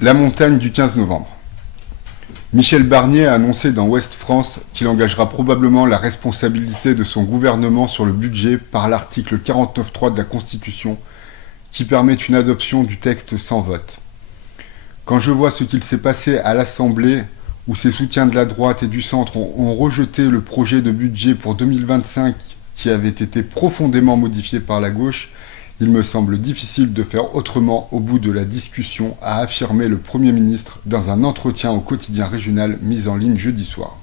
La montagne du 15 novembre. Michel Barnier a annoncé dans Ouest France qu'il engagera probablement la responsabilité de son gouvernement sur le budget par l'article 49.3 de la Constitution qui permet une adoption du texte sans vote. Quand je vois ce qu'il s'est passé à l'Assemblée, où ses soutiens de la droite et du centre ont rejeté le projet de budget pour 2025 qui avait été profondément modifié par la gauche, il me semble difficile de faire autrement au bout de la discussion, a affirmé le Premier ministre dans un entretien au quotidien régional mis en ligne jeudi soir.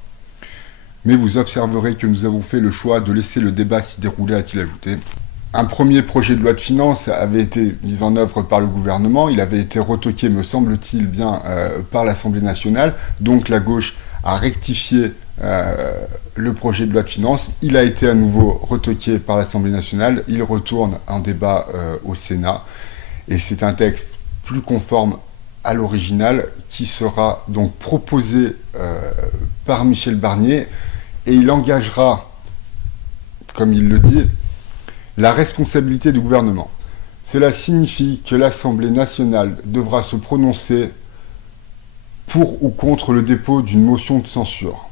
Mais vous observerez que nous avons fait le choix de laisser le débat s'y dérouler, a-t-il ajouté. Un premier projet de loi de finances avait été mis en œuvre par le gouvernement, il avait été retoqué, me semble-t-il, bien par l'Assemblée nationale, donc la gauche a rectifié le projet de loi de finances, il a été à nouveau retoqué par l'Assemblée nationale, il retourne en débat au Sénat, et c'est un texte plus conforme à l'original qui sera donc proposé par Michel Barnier, et il engagera, comme il le dit, la responsabilité du gouvernement. Cela signifie que l'Assemblée nationale devra se prononcer pour ou contre le dépôt d'une motion de censure.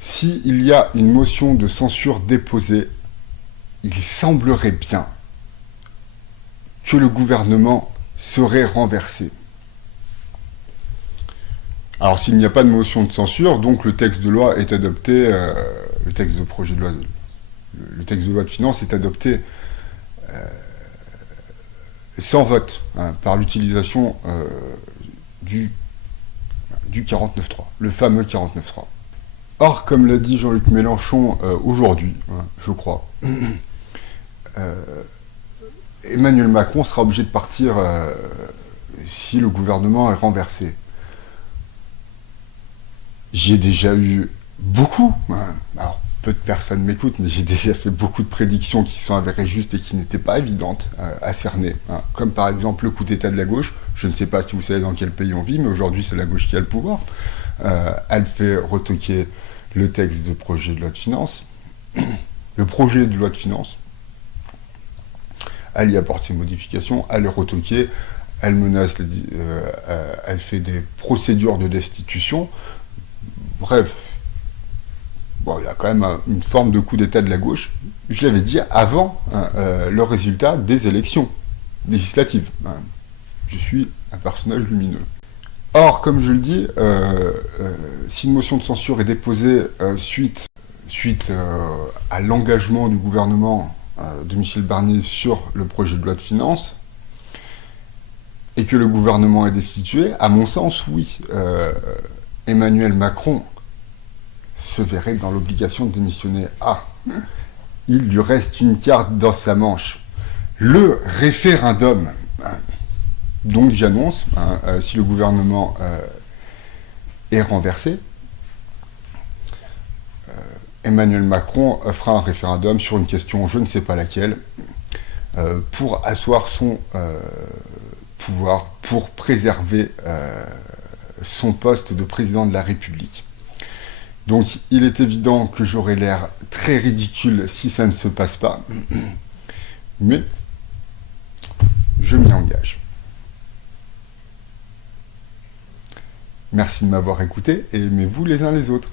S'il y a une motion de censure déposée, il semblerait bien que le gouvernement serait renversé. Alors s'il n'y a pas de motion de censure, donc le texte de loi est adopté, le texte de projet de loi, le texte de loi de finances est adopté sans vote, par l'utilisation du 49.3, le fameux 49.3. Or, comme l'a dit Jean-Luc Mélenchon aujourd'hui, je crois, Emmanuel Macron sera obligé de partir si le gouvernement est renversé. J'ai déjà eu beaucoup, alors peu de personnes m'écoutent, mais j'ai déjà fait beaucoup de prédictions qui se sont avérées justes et qui n'étaient pas évidentes à cerner, comme par exemple le coup d'état de la gauche. Je ne sais pas si vous savez dans quel pays on vit, mais aujourd'hui c'est la gauche qui a le pouvoir. Elle fait retoquer le texte de projet de loi de finances, le projet de loi de finances, elle y apporte ses modifications, elle est retoquée, elle menace, elle fait des procédures de destitution. Bref, bon, il y a quand même une forme de coup d'état de la gauche, je l'avais dit avant le résultat des élections législatives. Je suis un personnage lumineux. Or, comme je le dis, si une motion de censure est déposée suite à l'engagement du gouvernement de Michel Barnier sur le projet de loi de finances, et que le gouvernement est destitué, à mon sens, oui, Emmanuel Macron se verrait dans l'obligation de démissionner. Il lui reste une carte dans sa manche. Le référendum. Donc j'annonce, si le gouvernement est renversé, Emmanuel Macron fera un référendum sur une question, je ne sais pas laquelle, pour asseoir son pouvoir, pour préserver son poste de président de la République. Donc il est évident que j'aurai l'air très ridicule si ça ne se passe pas, mais je m'y engage. Merci de m'avoir écouté et aimez-vous les uns les autres.